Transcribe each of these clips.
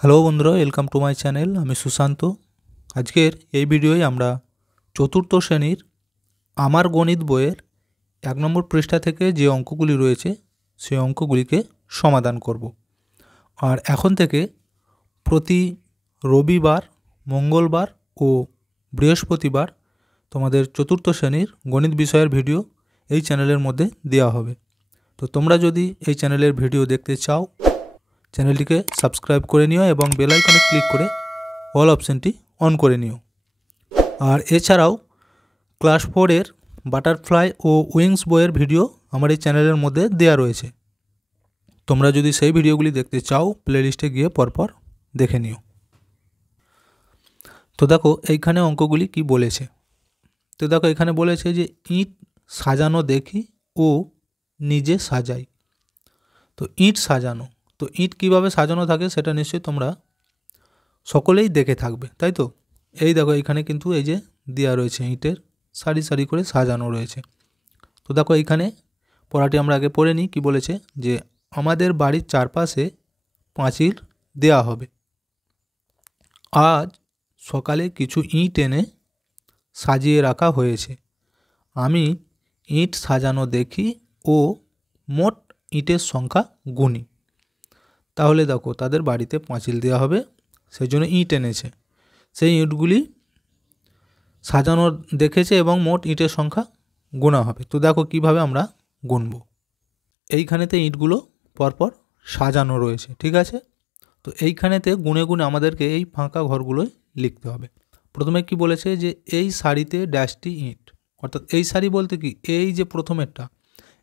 Hello বন্ধুরা, welcome to my channel. আমি সুশান্ত। আজকের এই ভিডিওয় আমরা চতুর্থ শ্রেণীর আমার গণিত বইয়ের 1 নম্বর পৃষ্ঠা থেকে যে অঙ্কগুলি রয়েছে সেই অঙ্কগুলিকে সমাধান করব। আর এখন থেকে প্রতি রবিবার, মঙ্গলবার ও বৃহস্পতিবার তোমাদের চতুর্থ শ্রেণীর গণিত বিষয়ের ভিডিও এই চ্যানেলের মধ্যে দেওয়া হবে। তো তোমরা যদি এই চ্যানেলের ভিডিও দেখতে চাও, চ্যানেলটিকে সাবস্ক্রাইব করে নিও এবং বেল আইকনে ক্লিক করে অল অপশানটি অন করে নিও। আর এছাড়াও ক্লাস 4-এর বাটারফ্লাই ও উইংস বইয়ের ভিডিও আমার এই চ্যানেলের মধ্যে দেওয়া রয়েছে। তোমরা যদি সেই ভিডিওগুলি দেখতে চাও, প্লেলিস্টে গিয়ে পরপর দেখে নিও। তো দেখো এইখানে অঙ্কগুলি কি বলেছে। তো দেখো এখানে বলেছে যে ইট সাজানো দেখি ও নিজে সাজাই। তো ইট সাজানো, তো ইট কীভাবে সাজানো থাকে সেটা নিশ্চয়ই তোমরা সকলেই দেখে থাকবে, তাই তো? এই দেখো এখানে কিন্তু এই যে দেওয়া রয়েছে, ইটের সারি সারি করে সাজানো রয়েছে। তো দেখো এইখানে পড়াটি আমরা আগে পড়ে নিই। কী বলেছে যে আমাদের বাড়ির চারপাশে পাঁচিল দেওয়া হবে। আজ সকালে কিছু ইট এনে সাজিয়ে রাখা হয়েছে। আমি ইট সাজানো দেখি ও মোট ইটের সংখ্যা গুনি। তাহলে দেখো তাদের বাড়িতে পাঁচিল দেওয়া হবে, সেই জন্য ইট এনেছে। সেই ইটগুলি সাজানো দেখেছে এবং মোট ইটের সংখ্যা গোনা হবে। তো দেখো কিভাবে আমরা গুনব। এইখানেতে ইটগুলো পরপর সাজানো রয়েছে, ঠিক আছে? তো এইখানেতে গুনে গুনে আমাদেরকে এই ফাঁকা ঘরগুলোয় লিখতে হবে। প্রথমে কি বলেছে যে এই সারিতে ড্যাশটি ইট, অর্থাৎ এই সারি বলতে কি, এই যে প্রথমেরটা,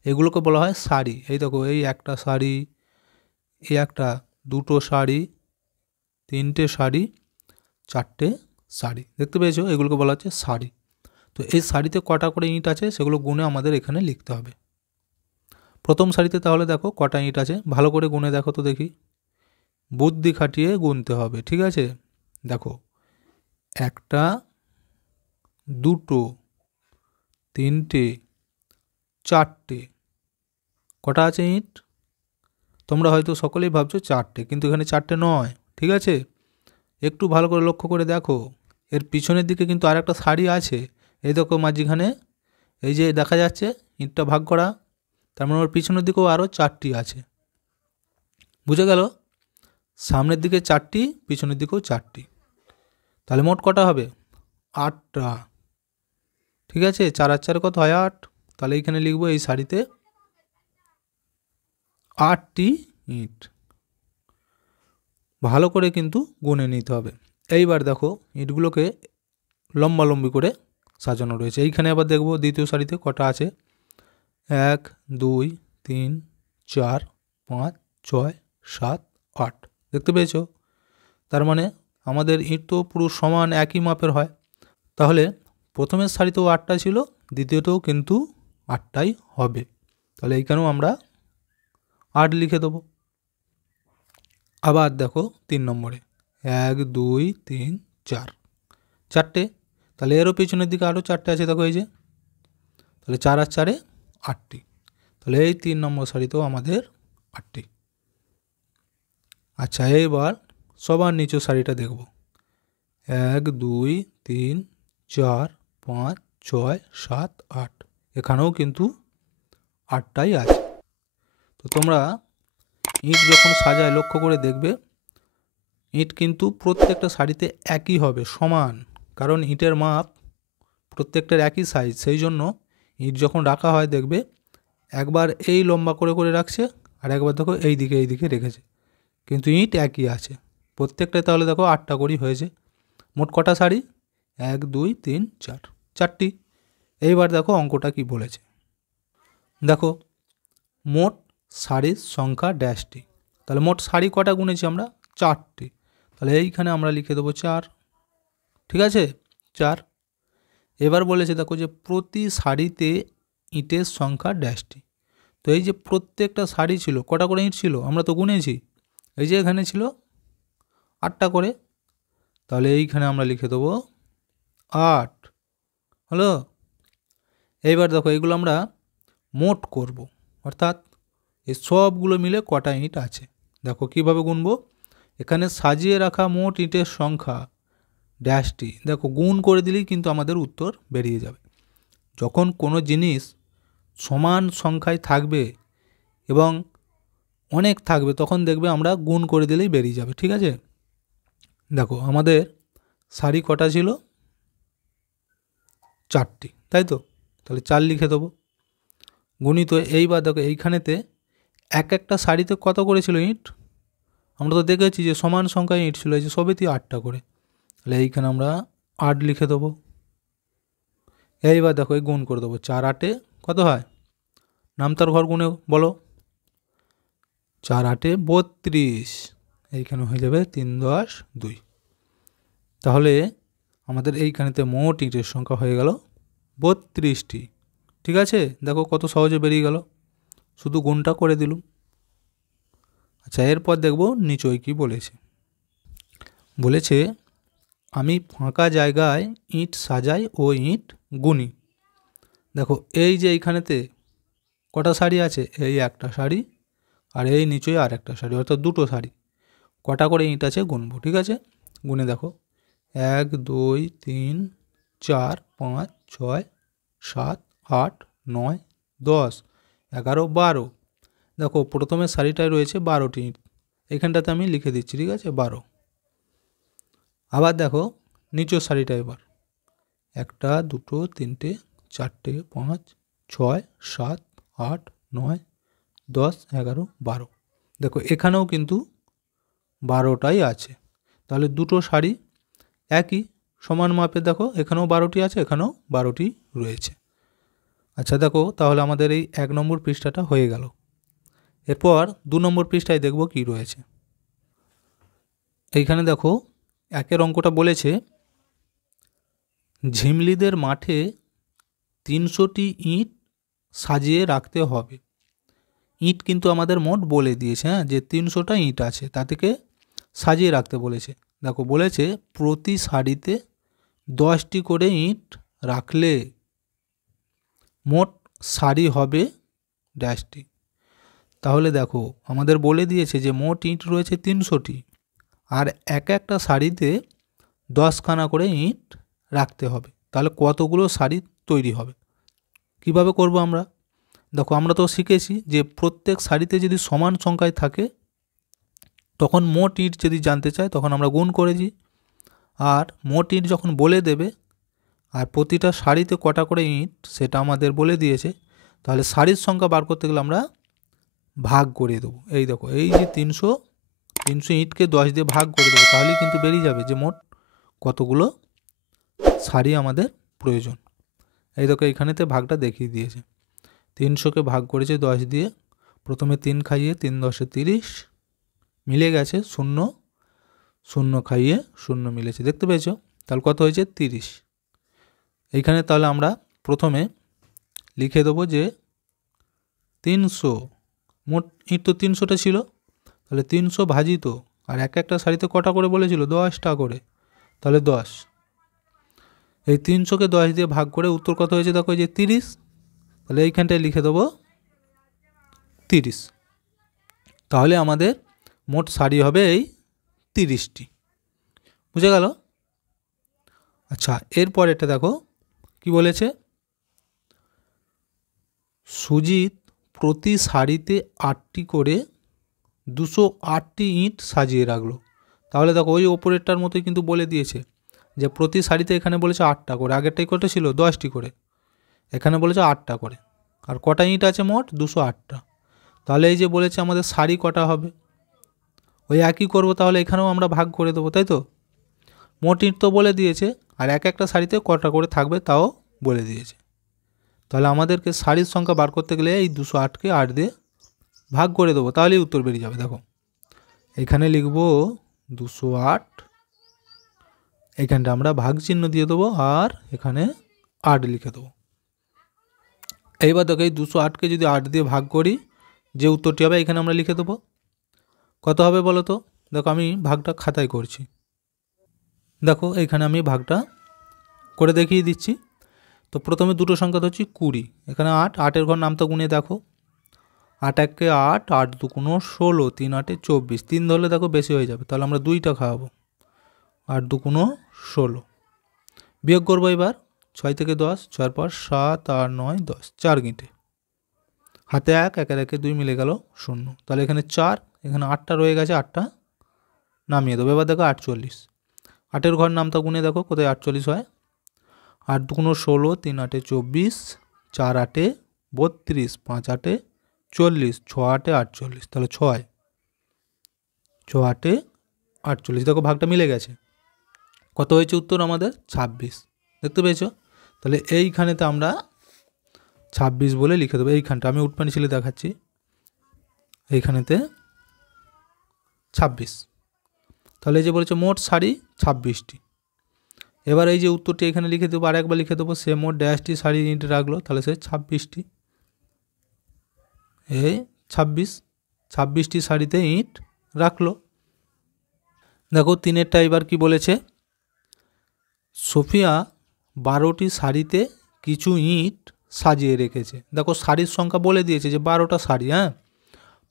এগুলোকে বলা হয় সারি। এই দেখো এই একটা সারি, এই একটা, দুটো সারি, তিনটে সারি, চারটে সারি, দেখতে পেয়েছো? এগুলোকে বলা হচ্ছে সারি। তো এই সারিতে কটা করে ইট আছে সেগুলো গুনে আমাদের এখানে লিখতে হবে। প্রথম সারিতে তাহলে দেখো কটা ইট আছে, ভালো করে গুনে দেখো তো দেখি। বুদ্ধি খাটিয়ে গুনতে হবে, ঠিক আছে? দেখো একটা, দুটো, তিনটে, চারটে, কটা আছে ইট? তোমরা হয়তো সকলেই ভাবছো চারটে, কিন্তু এখানে চারটে নয়, ঠিক আছে? একটু ভালো করে লক্ষ্য করে দেখো, এর পিছনের দিকে কিন্তু আর একটা সারি আছে। এই দেখো মাঝখানে এই যে দেখা যাচ্ছে ইটটা ভাগ করা, তার মানে ওর পিছনের দিকেও আরও চারটি আছে। বুঝে গেল? সামনের দিকে চারটি, পিছনের দিকেও চারটি, তাহলে মোট কটা হবে? 8টা, ঠিক আছে? 4 আর 4 কত হয়? 8। তাহলে এইখানে লিখবো এই সারিতে 8টি ইট। ভালো করে কিন্তু গুনে নিতে হবে। এইবার দেখো ইটগুলোকে লম্বালম্বি করে সাজানো রয়েছে। এইখানে আবার দেখবো দ্বিতীয় সারিতে কটা আছে। 1, 2, 3, 4, 5, 6, 7, 8, দেখতে পেয়েছো? তার মানে আমাদের ইট তো পুরো সমান একই মাপের হয়। তাহলে প্রথমের সারিতেও 8টা ছিল, দ্বিতীয়তেও কিন্তু 8টাই হবে। তাহলে এইখানেও আমরা 8 লিখে দেবো। আবার দেখো 3 নম্বরে 1, 2, 3, 4, চারটে। তাহলে এরও পিছনের দিকে আরও 4টে আছে, দেখো এই যে। তাহলে 4 আর 4-এ 8টি। তাহলে এই 3 নম্বর সারিতেও আমাদের 8টি। আচ্ছা, এইবার সবার নিচু সারিটা দেখব। 1, 2, 3, 4, 5, 6, 7, 8, এখানেও কিন্তু 8টাই আছে। তো তোমরা ইট যখন সাজায় লক্ষ্য করে দেখবে, ইট কিন্তু প্রত্যেকটা সারিতে একই হবে, সমান। কারণ ইটের মাপ প্রত্যেকটার একই সাইজ, সেই জন্য ইট যখন রাখা হয় দেখবে একবার এই লম্বা করে করে রাখছে, আর একবার দেখো এই দিকে রেখেছে, কিন্তু ইট একই আছে প্রত্যেকটাই। তাহলে দেখো 8টা করেই হয়েছে। মোট কটা সারি? 1, 2, 3, 4, চারটি। এইবার দেখো অঙ্কটা কি বলেছে। দেখো মোট সারির সংখ্যা ড্যাশটি। তাহলে মোট সারি কটা গুনেছি আমরা? 4টি। তাহলে এইখানে আমরা লিখে দেবো 4, ঠিক আছে? 4। এবার বলেছে দেখো যে প্রতি সারিতে ইটের সংখ্যা ড্যাশটি। তো এই যে প্রত্যেকটা সারি ছিল, কটা করে ইট ছিল আমরা তো গুনেছি। এই যে এখানে ছিল 8টা করে, তাহলে এইখানে আমরা লিখে দেবো 8। হলো? এইবার দেখো এইগুলো আমরা মোট করব, অর্থাৎ এই সবগুলো মিলে কটা ইট আছে। দেখো কিভাবে গুনবো। এখানে সাজিয়ে রাখা মোট ইটের সংখ্যা ড্যাশটি। দেখো গুণ করে দিলেই কিন্তু আমাদের উত্তর বেরিয়ে যাবে। যখন কোনো জিনিস সমান সংখ্যায় থাকবে এবং অনেক থাকবে তখন দেখবে আমরা গুণ করে দিলেই বেরিয়ে যাবে, ঠিক আছে। দেখো আমাদের শাড়ি কটা ছিল, 4টি, তাই তো, তাহলে 4 লিখে দেবো। গুণিত এইবার দেখো এইখানেতে এক একটা শাড়িতে কত করে ছিল ইট, আমরা তো দেখেছি যে সমান সংখ্যায় ইট ছিল, এই যে সবেতেই 8টা করে, তাহলে এইখানে আমরা 8 লিখে দেবো। এইবার দেখো এই গুণ করে দেবো, 4 8 কত হয়, নামতার ঘর গুণে বলো, 4 8 32, এইখানে হয়ে যাবে 3 10 2। তাহলে আমাদের এইখানেতে মোট ইটের সংখ্যা হয়ে গেল 32টি, ঠিক আছে। দেখো কত সহজে বেরিয়ে গেল, শুধু গুণটা করে দিলুম। আচ্ছা এরপর দেখব নিচয় কি বলেছে। বলেছে আমি ফাঁকা জায়গায় ইট সাজাই ও ইট গুনি। দেখো এই যে এইখানেতে কটা শাড়ি আছে, এই একটা শাড়ি আর এই নিচয় আর একটা শাড়ি, অর্থাৎ দুটো শাড়ি, কটা করে ইট আছে গুনবো, ঠিক আছে। গুনে দেখো 1 2 3 4 5 6 7 8 9 10 11 12। দেখো প্রথমে শাড়িটায় রয়েছে 12টি ইট, এইখানটাতে আমি লিখে দিচ্ছি, ঠিক আছে, 12। আবার দেখো নিচের শাড়িটা, এবার 1 2 3 4 5 6 7 8 9 10 11 12। দেখো এখানেও কিন্তু 12টাই আছে, তাহলে দুটো শাড়ি একই সমান মাপে, দেখো এখানেও 12টি আছে, এখানেও 12টি রয়েছে। আচ্ছা দেখো তাহলে আমাদের এই 1 নম্বর পৃষ্ঠাটা হয়ে গেল। এরপর 2 নম্বর পৃষ্ঠায় দেখব কি রয়েছে। এইখানে দেখো 1 অঙ্কটা বলেছে ঝিমলিদের মাঠে 300টি ইট সাজিয়ে রাখতে হবে। ইট কিন্তু আমাদের মোট বলে দিয়েছে, হ্যাঁ, যে 300টা ইট আছে, তা থেকে সাজিয়ে রাখতে বলেছে। দেখো বলেছে প্রতি সারিতে 10টি করে ইট রাখলে মোট সারি হবে ড্যাশটি। তাহলে দেখো আমাদের বলে দিয়েছে যে মোট ইট রয়েছে 300টি, আর একটা সারিতে 10খানা করে ইট রাখতে হবে, তাহলে কতগুলো সারি তৈরি হবে, কিভাবে করব আমরা। দেখো আমরা তো শিখেছি যে প্রত্যেক সারিতে যদি সমান সংখ্যায় থাকে তখন মোট ইট যদি জানতে চায় তখন আমরা গুণ করেছি, আর মোট ইট যখন বলে দেবে আর প্রতিটা সারিতে কটা করে ইট সেটা আমাদের বলে দিয়েছে, তাহলে সারির সংখ্যা বার করতে গেলে আমরা ভাগ করে দেবো। এই দেখো এই যে 300 ইটকে 10 দিয়ে ভাগ করে দেবো, তাহলেই কিন্তু বেরিয়ে যাবে যে মোট কতগুলো সারি আমাদের প্রয়োজন। এই দেখো এইখানেতে ভাগটা দেখিয়ে দিয়েছে, 300কে ভাগ করেছে 10 দিয়ে, প্রথমে 3 খাইয়ে 3 10 30, মিলে গেছে 0 0 খাইয়ে 0 মিলেছে, দেখতে পেয়েছো, তাহলে কত হয়েছে 30। এইখানে তাহলে আমরা প্রথমে লিখে দেবো যে 300, মোট ইট তো 300টা ছিল, তাহলে 300 ভাজিত, আর একটা শাড়িতে কটা করে বলেছিল 10টা করে, তাহলে 10। এই 300কে 10 দিয়ে ভাগ করে উত্তর কত হয়েছে দেখো এই যে 30, তাহলে এইখানটায় লিখে দেবো 30। তাহলে আমাদের মোট শাড়ি হবে এই 30টি, বুঝে গেল। আচ্ছা এরপর এটা দেখো কি বলেছে, সুজিত প্রতি শাড়িতে 8টি করে 208টি ইট সাজিয়ে রাখলো। তাহলে দেখো ওই ওপরেরটার মতোই কিন্তু বলে দিয়েছে যে প্রতি শাড়িতে এখানে বলেছে 8টা করে, আগেরটাই কত ছিল 10টি করে, এখানে বলেছে 8টা করে, আর কটা ইট আছে মোট 208টা। তাহলে এই যে বলেছে আমাদের শাড়ি কটা হবে, ওই একই করব, তাহলে এখানেও আমরা ভাগ করে দেবো, তাই তো। মোট ইট তো বলে দিয়েছে, আর একটা শাড়িতে কটা করে থাকবে তাও বলে দিয়েছে, তাহলে আমাদেরকে শাড়ির সংখ্যা বার করতে গেলে এই 208কে 8 দিয়ে ভাগ করে দেবো, তাহলেই উত্তর বেরিয়ে যাবে। দেখো এখানে লিখব 208, এখানটা আমরা ভাগ চিহ্ন দিয়ে দেবো, আর এখানে 8 লিখে দেবো। এইবার দেখো এই 208কে যদি 8 দিয়ে ভাগ করি যে উত্তরটি হবে এখানে আমরা লিখে দেবো, কত হবে বলো তো। দেখো আমি ভাগটা খাতায় করছি, দেখো এইখানে আমি ভাগটা করে দেখিয়ে দিচ্ছি। তো প্রথমে দুটো সংখ্যা ধরছি 20, এখানে 8, 8-এর ঘর নামটা গুনে দেখো, 8 একে 8, 8 দুগুণ 16, 3 8 24, 3 ধরলে দেখো বেশি হয়ে যাবে, তাহলে আমরা 2টা খাওয়াবো। 8 দুগুণ 16, বিয়োগ করবো এবার 6 থেকে 10, 6 পর 7 8 9 10, 4 গিঁটে, হাতে 1, 1 একে 2 মিলে গেল 0, তাহলে এখানে 4, এখানে 8টা রয়ে গেছে, 8টা নামিয়ে দেবো। এবার দেখো 48, 8-এর ঘর নামটা গুনে দেখো কোথায় 48 হয়। 8 দুগুণ 16, 3 8 24, 4 8 32, 5 8 40, 6 8 48, তাহলে 6 6 8 48, দেখো ভাগটা মিলে গেছে। কত হয়েছে উত্তর আমাদের? 26, দেখতে পেয়েছো? তাহলে এইখানেতে আমরা 26 বলে লিখে দেবো। এইখানটা আমি উটপানি ছেলে দেখাচ্ছি, এইখানেতে 26। তাহলে এই যে বলেছে মোট শাড়ি 26টি। এবার এই যে উত্তরটি এখানে লিখে দেবো, আর একবার লিখে দেবো, সে মোট ড্যাশটি শাড়ি ইট রাখলো, তাহলে সে 26টি। এই 26টি শাড়িতে ইট রাখলো। দেখো 3-এরটা এবার কি বলেছে, সোফিয়া 12টি শাড়িতে কিছু ইট সাজিয়ে রেখেছে। দেখো শাড়ির সংখ্যা বলে দিয়েছে যে 12টা শাড়ি, হ্যাঁ,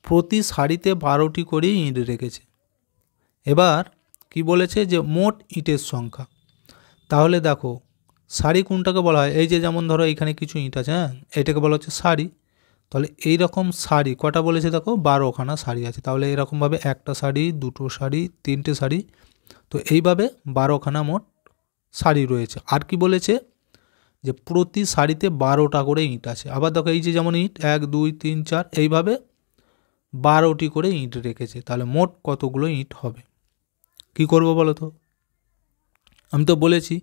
প্রতি শাড়িতে 12টি করে ইট রেখেছে। এবার কি বলেছে যে মোট ইটের সংখ্যা, তাহলে দেখো শাড়ি কোনটাকে বলা হয়, এই যে যেমন ধরো এইখানে কিছু ইট আছে, হ্যাঁ, এটাকে বলা হচ্ছে শাড়ি। তাহলে এইরকম শাড়ি কটা বলেছে দেখো, 12খানা শাড়ি আছে। তাহলে এরকমভাবে একটা শাড়ি, দুটো শাড়ি, 3টে শাড়ি, তো এইভাবে 12খানা মোট শাড়ি রয়েছে। আর কি বলেছে যে প্রতি শাড়িতে 12টা করে ইট আছে। আবার দেখো এই যে যেমন ইট 1 2 3 4, এইভাবে 12টি করে ইট রেখেছে। তাহলে মোট কতগুলো ইট হবে? কি করব বলো তো? আমি তো বলেছি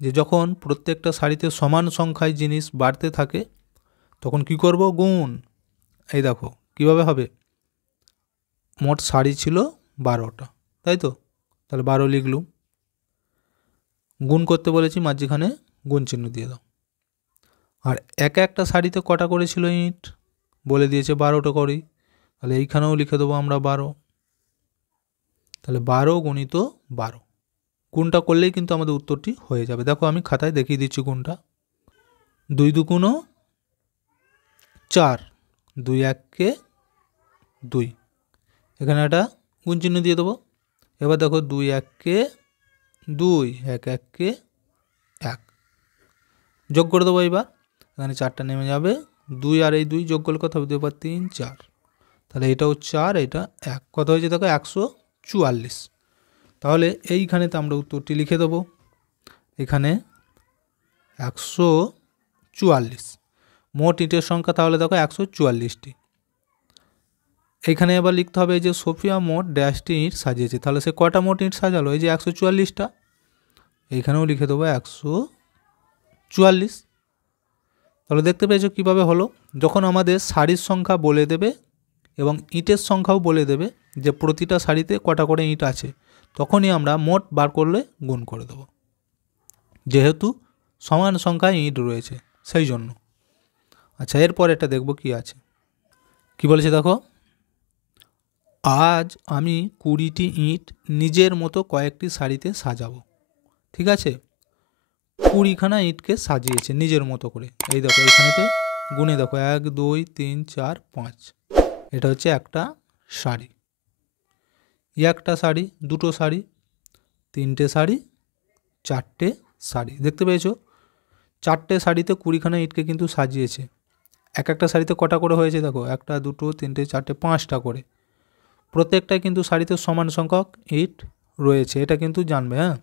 যে যখন প্রত্যেকটা শাড়িতে সমান সংখ্যায় জিনিস বাড়তে থাকে তখন কি করব, গুণ। এই দেখো কিভাবে হবে, মোট শাড়ি ছিল 12টা, তাই তো, তাহলে 12 লিখলুম। গুণ করতে বলেছি, মাঝখানে গুণ চিহ্ন দিয়ে দাও। আর একটা শাড়িতে কটা করেছিল ইট বলে দিয়েছে, 12টা করেই, তাহলে এইখানেও লিখে দেবো আমরা 12। তাহলে 12 গুণিত 12, গুণটা করলেই কিন্তু আমাদের উত্তরটি হয়ে যাবে। দেখো আমি খাতায় দেখিয়ে দিচ্ছি গুণটা। 2 দুগুণ 4, 2 1 2, এখানে একটা গুণ চিহ্ন দিয়ে দেবো। এবার দেখো 2 1 2, 1 1 1, যোগ করে দেবো। এবার এখানে 4টা নেমে যাবে, 2 আর এই 2 যোগ করলে কত হবে, 2 3 4, তাহলে এটাও 4, এটা 1, কত হয়েছে দেখো 144। তাহলে এইখানেতে আমরা উত্তরটি লিখে দেবো, এখানে 144 মোট ইটের সংখ্যা, তাহলে দেখো 144টি। এইখানে এবার লিখতে হবে যে সোফিয়া মোট ড্যাশটি ইট সাজিয়েছে, তাহলে সে কটা মোট ইট সাজালো, এই যে 144টা, এইখানেও লিখে দেবো 144। তাহলে দেখতে পেয়েছো কীভাবে হলো, যখন আমাদের শাড়ির সংখ্যা বলে দেবে এবং ইটের সংখ্যাও বলে দেবে যে প্রতিটা শাড়িতে কটা করে ইট আছে, তখনই আমরা মোট বার করলে গুণ করে দেব, যেহেতু সমান সংখ্যায় ইট রয়েছে সেই জন্য। আচ্ছা, এরপর এটা দেখব কি আছে, কি বলেছে দেখো, আজ আমি 20টি ইট নিজের মতো কয়েকটি শাড়িতে সাজাবো। ঠিক আছে, 20খানা ইটকে সাজিয়েছে নিজের মতো করে। এই দেখো এইখানেতে গুনে দেখো 1 2 3 4 5, এটা হচ্ছে একটা শাড়ি, একটা শাড়ি, দুটো শাড়ি, 3টে শাড়ি, 4টে শাড়ি। দেখতে পেয়েছো 4টে শাড়িতে 20খানা ইটকে কিন্তু সাজিয়েছে। একটা শাড়িতে কটা করে হয়েছে দেখো, 1 2 3 4 5টা করে, প্রত্যেকটাই কিন্তু শাড়িতে সমান সংখ্যক ইট রয়েছে, এটা কিন্তু জানবে। হ্যাঁ,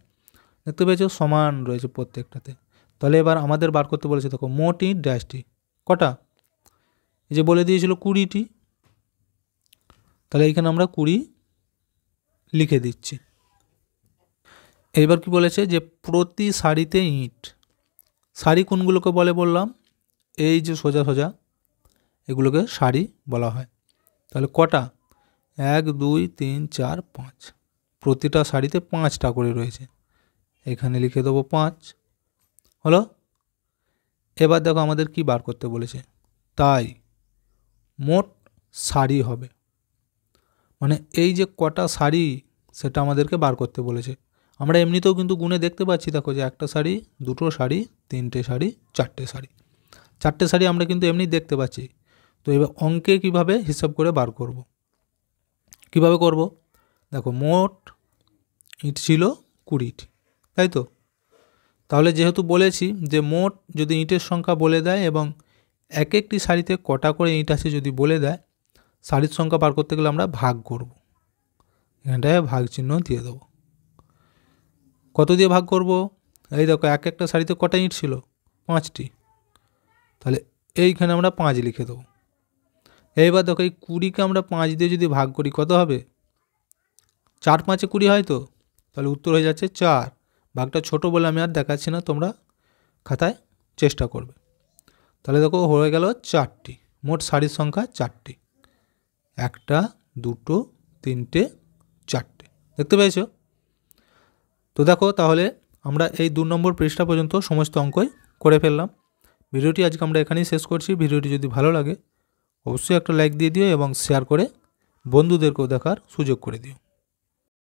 দেখতে পেয়েছো সমান রয়েছে প্রত্যেকটাতে। তাহলে এবার আমাদের বার করতে বলেছে দেখো মোট ইট ড্যাশটি কটা, এই যে বলে দিয়েছিল 20টি, তাহলে এইখানে আমরা 20 লিখে দিচ্ছি। এইবার কি বলেছে যে প্রতি শাড়িতে ইট, শাড়ি কোনগুলোকে বলে বললাম, এই যে সোজা সোজা এগুলোকে শাড়ি বলা হয়। তাহলে কটা, 1 2 3 4 5, প্রতিটা শাড়িতে 5টা করে রয়েছে, এখানে লিখে দেবো 5, হলো। এবার দেখো আমাদের কি বার করতে বলেছে, তাই মোট শাড়ি হবে, মানে এই যে কটা শাড়ি সেটা আমাদেরকে বার করতে বলেছে। আমরা এমনিতেও কিন্তু গুণে দেখতে পাচ্ছি দেখো যে একটা শাড়ি, দুটো শাড়ি, 3টে শাড়ি, 4টে শাড়ি, 4টে শাড়ি আমরা কিন্তু এমনি দেখতে পাচ্ছি। তো এবার অঙ্কে কিভাবে হিসাব করে বার করব, কিভাবে করব? দেখো মোট ইট ছিল 20টি, তাই তো? তাহলে যেহেতু বলেছি যে মোট যদি ইটের সংখ্যা বলে দেয় এবং এক একটি সারিতে কটা করে ইট আছে যদি বলে দেয়, সারির সংখ্যা বার করতে গেলে আমরা ভাগ করব। এখানটায় ভাগ চিহ্ন দিয়ে দেবো। কত দিয়ে ভাগ করব? এই দেখো এক একটা সারিতে কটা ইট ছিল? 5টি। তাহলে এইখানে আমরা 5 লিখে দেবো। এইবার দেখো এই 20কে আমরা 5 দিয়ে যদি ভাগ করি কত হবে? 4 5 20 হয় তো? তাহলে উত্তর হয়ে যাচ্ছে 4। ভাগটা ছোট বলে আমি আর দেখাচ্ছি না, তোমরা খাতায় চেষ্টা করবে। তাহলে দেখো হয়ে গেল 4টি, মোট সারির সংখ্যা 4টি। 1 2 3 4টে, দেখতে পেয়েছো? তো দেখো তাহলে আমরা এই 2 নম্বর পৃষ্ঠা পর্যন্ত সমস্ত অঙ্কই করে ফেললাম। ভিডিওটি আজকে আমরা এখানেই শেষ করছি। ভিডিওটি যদি ভালো লাগে অবশ্যই একটা লাইক দিয়ে দিও এবং শেয়ার করে বন্ধুদেরকেও দেখার সুযোগ করে দিও।